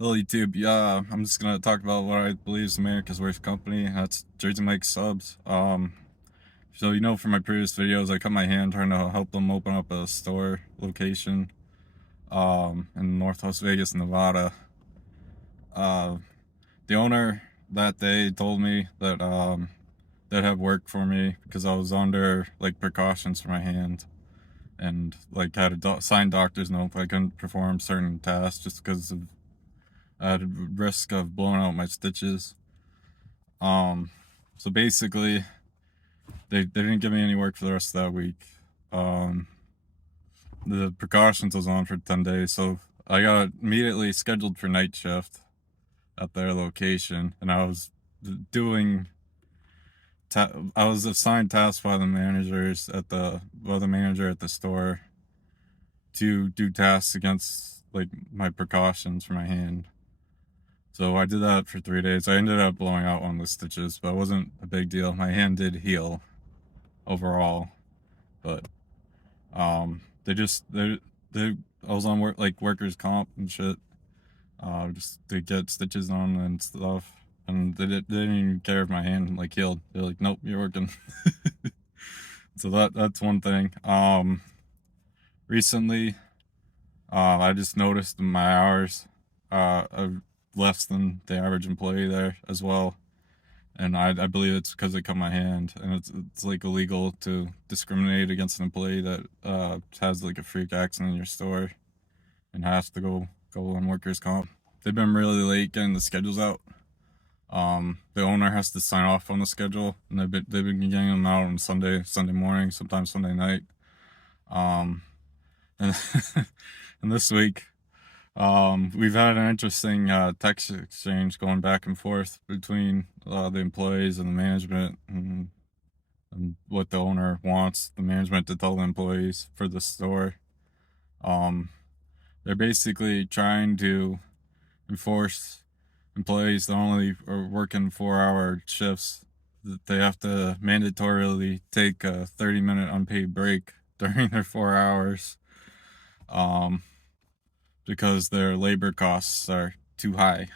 Hello YouTube. Yeah, I'm just gonna talk about what I believe is America's worst company. That's Jersey Mike's Subs. So from my previous videos, I cut my hand trying to help them open up a store location, in North Las Vegas, Nevada. Uh, the owner that day told me that they'd have work for me because I was under like precautions for my hand and like had a signed doctor's note that I couldn't perform certain tasks just because of I had a risk of blowing out my stitches. Um, so basically, they didn't give me any work for the rest of that week. Um, the precautions was on for 10 days, so I got immediately scheduled for night shift at their location, and I was doing. I was assigned tasks by the managers by the manager at the store to do tasks against like my precautions for my hand. So I did that for 3 days. I ended up blowing out one of the stitches, but it wasn't a big deal. My hand did heal overall, but they I was on workers comp and shit, just to get stitches on and stuff, and they didn't even care if my hand like healed. They're like, nope, you're working. So that's one thing. Recently, I just noticed my hours are less than the average employee there as well. And I believe it's because they cut my hand, and it's like illegal to discriminate against an employee that has like a freak accident in your store and has to go on workers comp. They've been really late getting the schedules out. The owner has to sign off on the schedule, and they've been getting them out on Sunday morning, sometimes Sunday night. Um, and and this week, we've had an interesting text exchange going back and forth between the employees and the management, and what the owner wants the management to tell the employees for the store. Um, they're basically trying to enforce employees that only are working 4-hour shifts that they have to mandatorily take a 30-minute unpaid break during their 4 hours, um, because their labor costs are too high.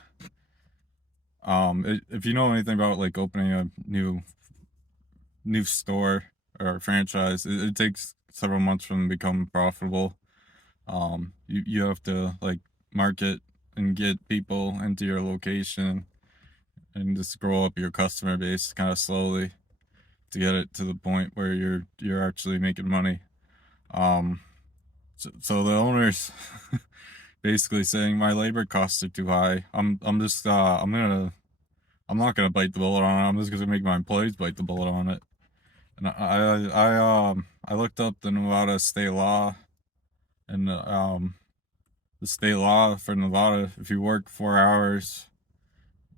If you know anything about like opening a new store or franchise, it takes several months for them to become profitable. You have to like market and get people into your location and just grow up your customer base kind of slowly to get it to the point where you're actually making money. Um, so the owners basically saying my labor costs are too high. I'm not gonna bite the bullet on it. I'm just gonna make my employees bite the bullet on it. And I looked up the Nevada state law, and the state law for Nevada, if you work 4 hours,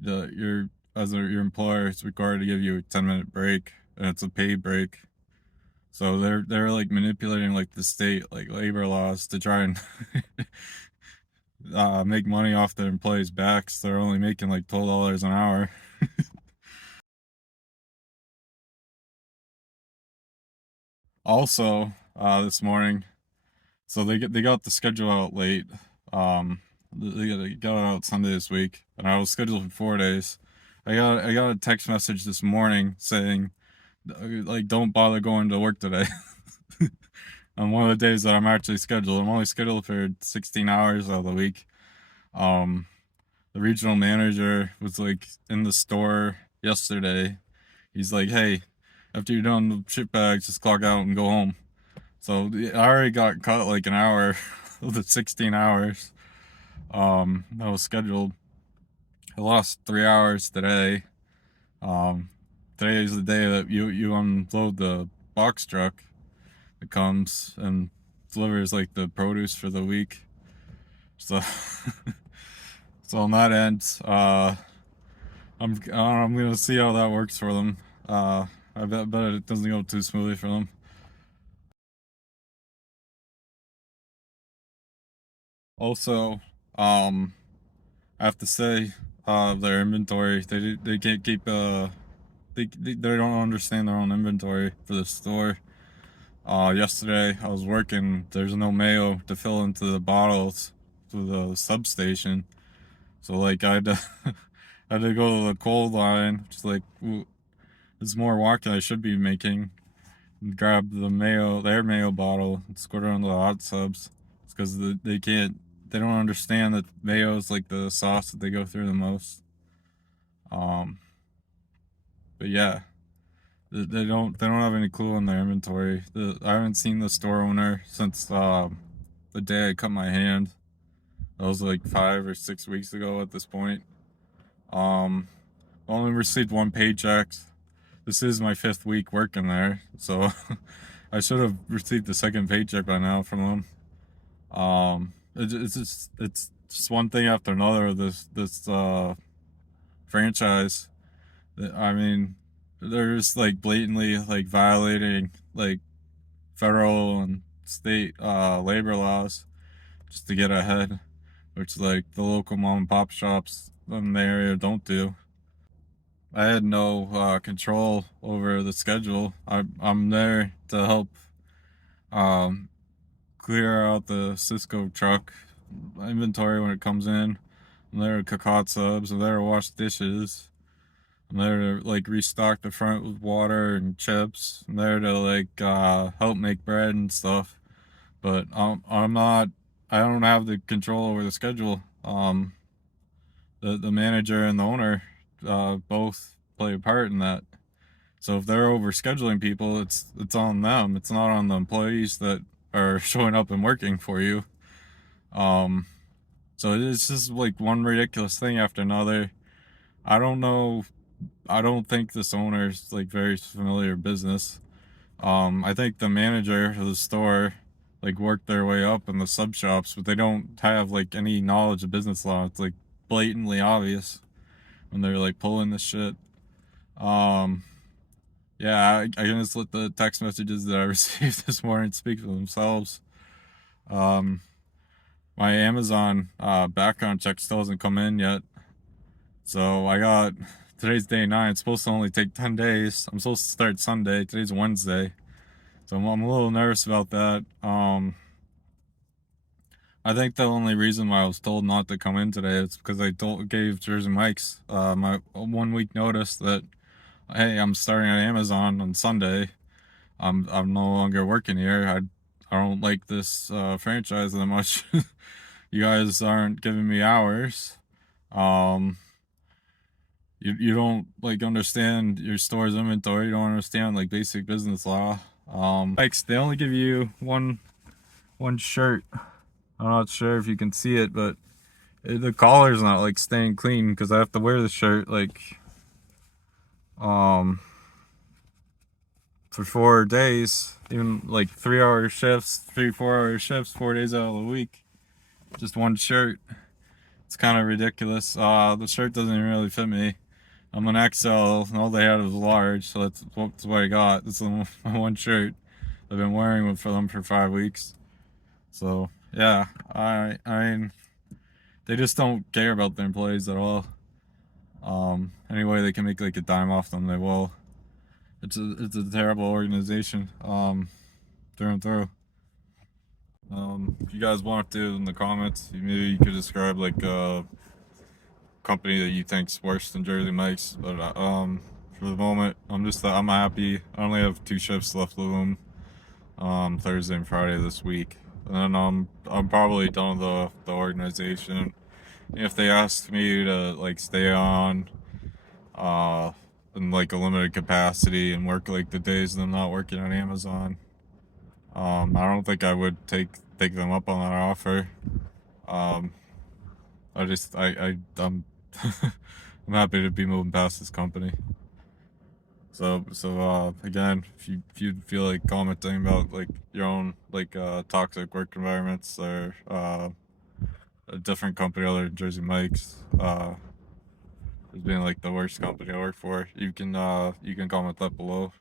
your employer is required to give you a 10-minute break, and it's a paid break. So they're like manipulating like the state like labor laws to try and make money off their employees' backs. They're only making like $12 an hour. Also, this morning, so they got the schedule out late. They got it out Sunday this week, and I was scheduled for 4 days. I got a text message this morning saying, like, don't bother going to work today. On one of the days that I'm actually scheduled. I'm only scheduled for 16 hours out of the week. Um, the regional manager was like in the store yesterday. He's like, hey, after you're done with shit bags, just clock out and go home. So I already got cut like an hour of the 16 hours that was scheduled. I lost 3 hours today. Um, Today is the day that you unload the box truck that comes and delivers like the produce for the week. So so on that end, I'm gonna see how that works for them. I bet it doesn't go too smoothly for them. Also, I have to say, their inventory, they can't keep they don't understand their own inventory for the store. Yesterday I was working. There's no mayo to fill into the bottles to the substation, So like I had to I had to go to the cold line, just like there's more walk than I should be making. And grab their mayo bottle, and squirt it on the hot subs. It's because they don't understand that mayo is like the sauce that they go through the most. Um, but yeah, they don't have any clue in their inventory. I haven't seen the store owner since the day I cut my hand. That was like 5 or 6 weeks ago at this point. Um, only received one paycheck. This is my 5th week working there, so I should have received the second paycheck by now from them. It's just one thing after another with this franchise. I mean, they're just like blatantly like violating like federal and state labor laws just to get ahead, which like the local mom and pop shops in the area don't do. I had no control over the schedule. I'm there to help um, clear out the Cisco truck inventory when it comes in. I'm there to cook hot subs. I'm there to wash dishes. I'm there to like restock the front with water and chips. I'm there to like help make bread and stuff. But I'm not. I don't have the control over the schedule. The manager and the owner both play a part in that. So if they're over scheduling people, it's on them. It's not on the employees that are showing up and working for you. Um, so it's just like one ridiculous thing after another. I don't know. I don't think this owner's like very familiar business. I think the manager of the store like worked their way up in the sub shops, but they don't have like any knowledge of business law. It's like blatantly obvious when they're like pulling this shit. Um, yeah, I can just let the text messages that I received this morning speak for themselves. Um, my Amazon background check still hasn't come in yet. So I got today's day 9. It's supposed to only take 10 days. I'm supposed to start Sunday. Today's Wednesday. So I'm a little nervous about that. I think the only reason why I was told not to come in today is because gave Jersey Mike's my 1 week notice that hey, I'm starting at Amazon on Sunday. I'm no longer working here. I don't like this franchise that much. You guys aren't giving me hours. Um, you don't like understand your store's inventory. You don't understand like basic business law. Mike's, they only give you one shirt. I'm not sure if you can see it, but the collar's not like staying clean because I have to wear the shirt like for 4 days, even like 3-hour shifts, 4 hour shifts, 4 days out of the week. Just one shirt. It's kind of ridiculous. The shirt doesn't even really fit me. I'm an XL, and all they had was large, so that's what I got. That's my one shirt. I've been wearing it for them for 5 weeks. So yeah, I mean, they just don't care about their employees at all. Any way they can make like a dime off them, they will. It's a terrible organization, through and through. If you guys want to in the comments, maybe you could describe like a company that you think's worse than Jersey Mike's. But for the moment, I'm happy. I only have 2 shifts left of them, Thursday and Friday this week, and then I'm probably done with the organization. If they ask me to like stay on, in like a limited capacity and work like the days that I'm not working on Amazon, I don't think I would take them up on that offer. I'm I'm happy to be moving past this company. So again, if you feel like commenting about like your own like toxic work environments or a different company other than Jersey Mike's as being like the worst company I work for, you can comment that below.